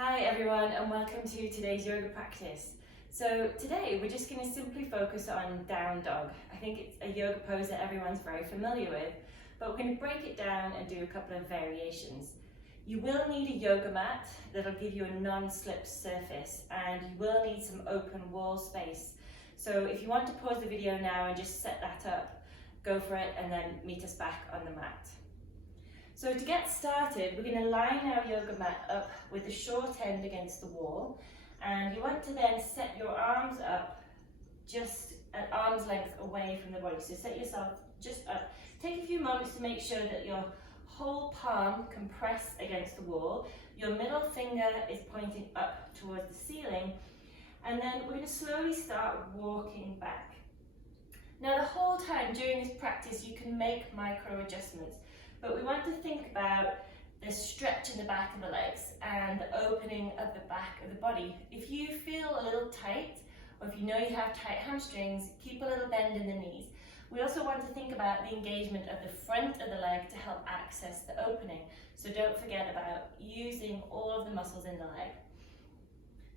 Hi everyone and welcome to today's yoga practice. So today we're just going to simply focus on down dog. I think it's a yoga pose that everyone's very familiar with, but we're going to break it down and do a couple of variations. You will need a yoga mat that'll give you a non-slip surface, and you will need some open wall space. So if you want to pause the video now and just set that up, go for it and then meet us back on the mat. So to get started, we're going to line our yoga mat up with the short end against the wall, and you want to then set your arms up just at arm's length away from the body. So set yourself just up. Take a few moments to make sure that your whole palm can press against the wall. Your middle finger is pointing up towards the ceiling, and then we're going to slowly start walking back. Now the whole time during this practice you can make micro adjustments. But we want to think about the stretch in the back of the legs and the opening of the back of the body. If you feel a little tight, or if you know you have tight hamstrings, keep a little bend in the knees. We also want to think about the engagement of the front of the leg to help access the opening. So don't forget about using all of the muscles in the leg.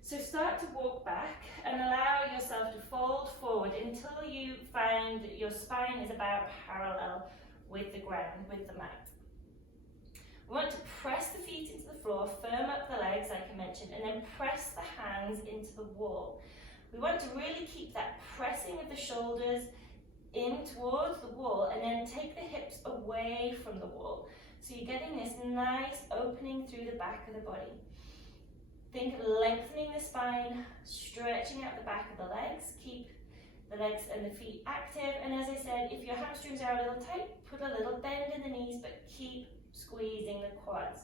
So start to walk back and allow yourself to fold forward until you find that your spine is about parallel with the ground, with the mat. We want to press the feet into the floor, firm up the legs like I mentioned, and then press the hands into the wall. We want to really keep that pressing of the shoulders in towards the wall and then take the hips away from the wall. So you're getting this nice opening through the back of the body. Think of lengthening the spine, stretching out the back of the legs. Keep the legs and the feet active, and as I said, if your hamstrings are a little tight, put a little bend in the knees, but keep squeezing the quads.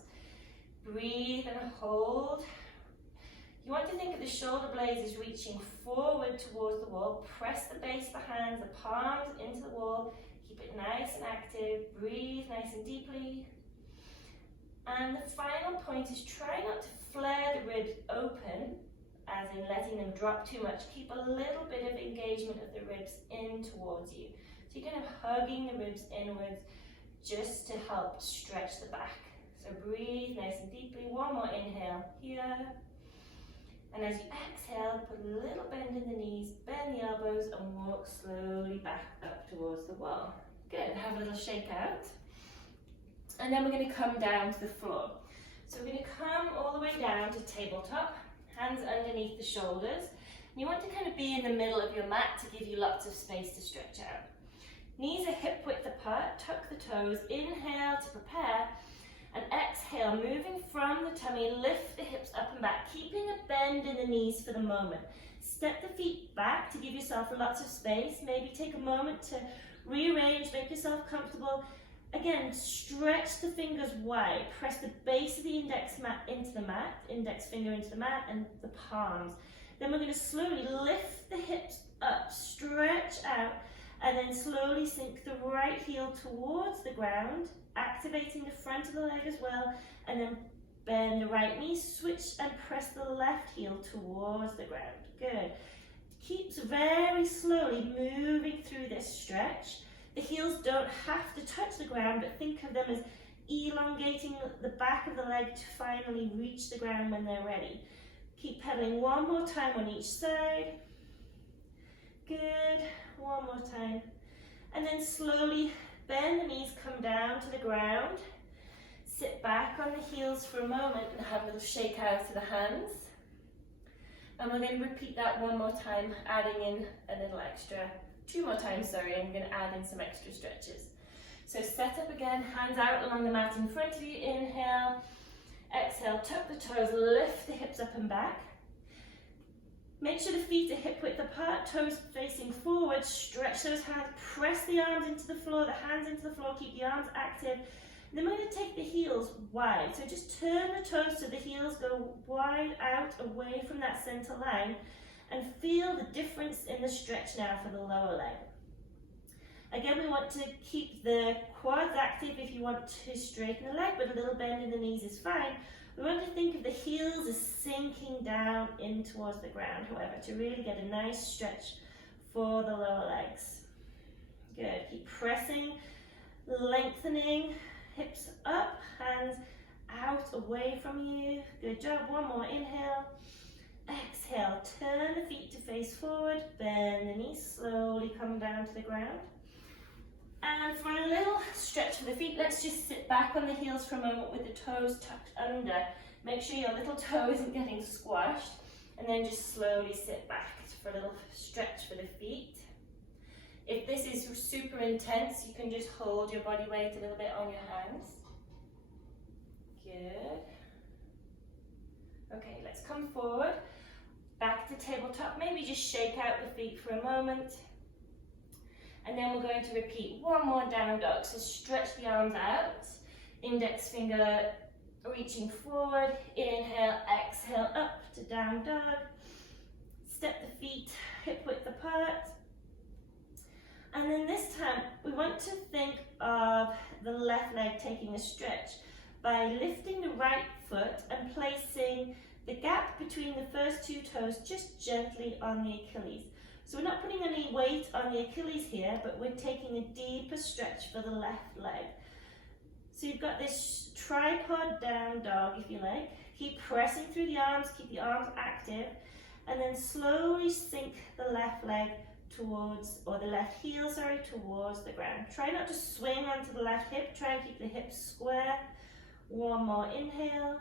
Breathe and hold. You want to think of the shoulder blades as reaching forward towards the wall. Press the base of the hands, the palms into the wall. Keep it nice and active. Breathe nice and deeply. And the final point is try not to flare the ribs open, as in letting them drop too much. Keep a little bit of engagement of the ribs in towards you. So you're kind of hugging the ribs inwards just to help stretch the back. So breathe nice and deeply. One more inhale here. And as you exhale, put a little bend in the knees, bend the elbows, and walk slowly back up towards the wall. Good, have a little shake out. And then we're going to come down to the floor. So we're going to come all the way down to tabletop. Hands underneath the shoulders. And you want to kind of be in the middle of your mat to give you lots of space to stretch out. Knees are hip width apart, tuck the toes, inhale to prepare, and exhale, moving from the tummy, lift the hips up and back, keeping a bend in the knees for the moment. Step the feet back to give yourself lots of space. Maybe take a moment to rearrange, make yourself comfortable. Again, stretch the fingers wide. Press the base of the index finger into the mat, and the palms. Then we're going to slowly lift the hips up, stretch out, and then slowly sink the right heel towards the ground, activating the front of the leg as well, and then bend the right knee, switch and press the left heel towards the ground. Good. Keeps very slowly moving through this stretch. The heels don't have to touch the ground, but think of them as elongating the back of the leg to finally reach the ground when they're ready. Keep pedaling one more time on each side. Good, one more time. And then slowly bend the knees, come down to the ground. Sit back on the heels for a moment and have a little shake out to the hands. And we're going to repeat that one more time, adding in a little extra. Two more times, sorry, I'm going to add in some extra stretches. So set up again, hands out along the mat in front of you, inhale, exhale, tuck the toes, lift the hips up and back. Make sure the feet are hip width apart, toes facing forward, stretch those hands, press the arms into the floor, the hands into the floor, keep the arms active. And then we're going to take the heels wide, so just turn the toes so the heels go wide out away from that center line. And feel the difference in the stretch now for the lower leg. Again, we want to keep the quads active if you want to straighten the leg, but a little bend in the knees is fine. We want to think of the heels as sinking down in towards the ground, however, to really get a nice stretch for the lower legs. Good, keep pressing, lengthening, hips up, hands out. out away from you. Good job. One more inhale. Exhale, turn the feet to face forward, bend the knees, slowly come down to the ground. And for a little stretch for the feet, let's just sit back on the heels for a moment with the toes tucked under. Make sure your little toe isn't getting squashed, and then just slowly sit back for a little stretch for the feet. If this is super intense, you can just hold your body weight a little bit on your hands. Good. Okay, let's come forward, back to tabletop. Maybe just shake out the feet for a moment. And then we're going to repeat one more down dog. So stretch the arms out, index finger reaching forward, inhale, exhale, up to down dog. Step the feet hip width apart. And then this time, we want to think of the left leg taking a stretch by lifting the right foot and placing the gap between the first two toes just gently on the Achilles. So we're not putting any weight on the Achilles here, but we're taking a deeper stretch for the left leg. So you've got this tripod down dog, if you like. Keep pressing through the arms, keep the arms active, and then slowly sink the left leg towards, or the left heel, sorry, towards the ground. Try not to swing onto the left hip, try and keep the hips square. One more inhale,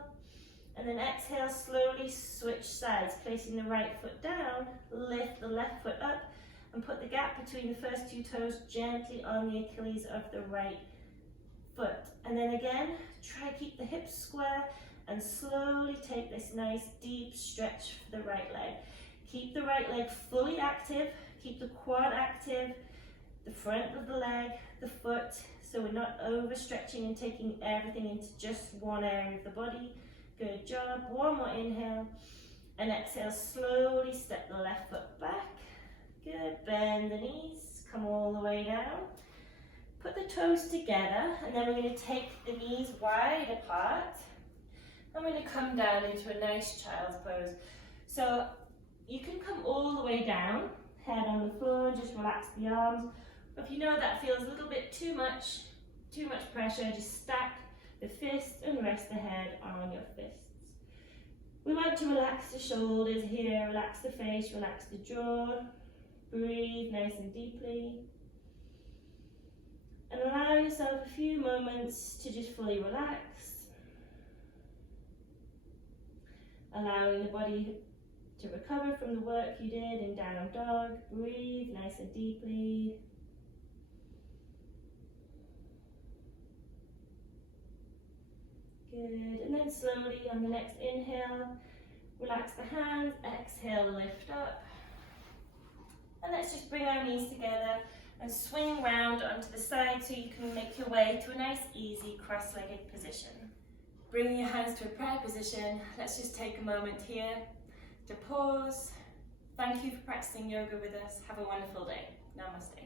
and then exhale, slowly switch sides, placing the right foot down, lift the left foot up, and put the gap between the first two toes gently on the Achilles of the right foot. And then again, try to keep the hips square, and slowly take this nice deep stretch for the right leg. Keep the right leg fully active, keep the quad active, the front of the leg, the foot, so we're not overstretching and taking everything into just one area of the body. Good job. One more inhale, and exhale, slowly step the left foot back. Good, bend the knees, come all the way down. Put the toes together, and then we're going to take the knees wide apart. I'm going to come down into a nice child's pose. So you can come all the way down, head on the floor, just relax the arms. But if you know that feels a little bit too much pressure, just stack the fists and rest the head on your fists. We want to relax the shoulders here, relax the face, relax the jaw. Breathe nice and deeply. And allow yourself a few moments to just fully relax. Allowing the body to recover from the work you did in down dog. Breathe nice and deeply. Good, and then slowly on the next inhale, relax the hands, exhale, lift up. And let's just bring our knees together and swing round onto the side so you can make your way to a nice, easy, cross-legged position. Bringing your hands to a prayer position, let's just take a moment here to pause. Thank you for practicing yoga with us. Have a wonderful day. Namaste.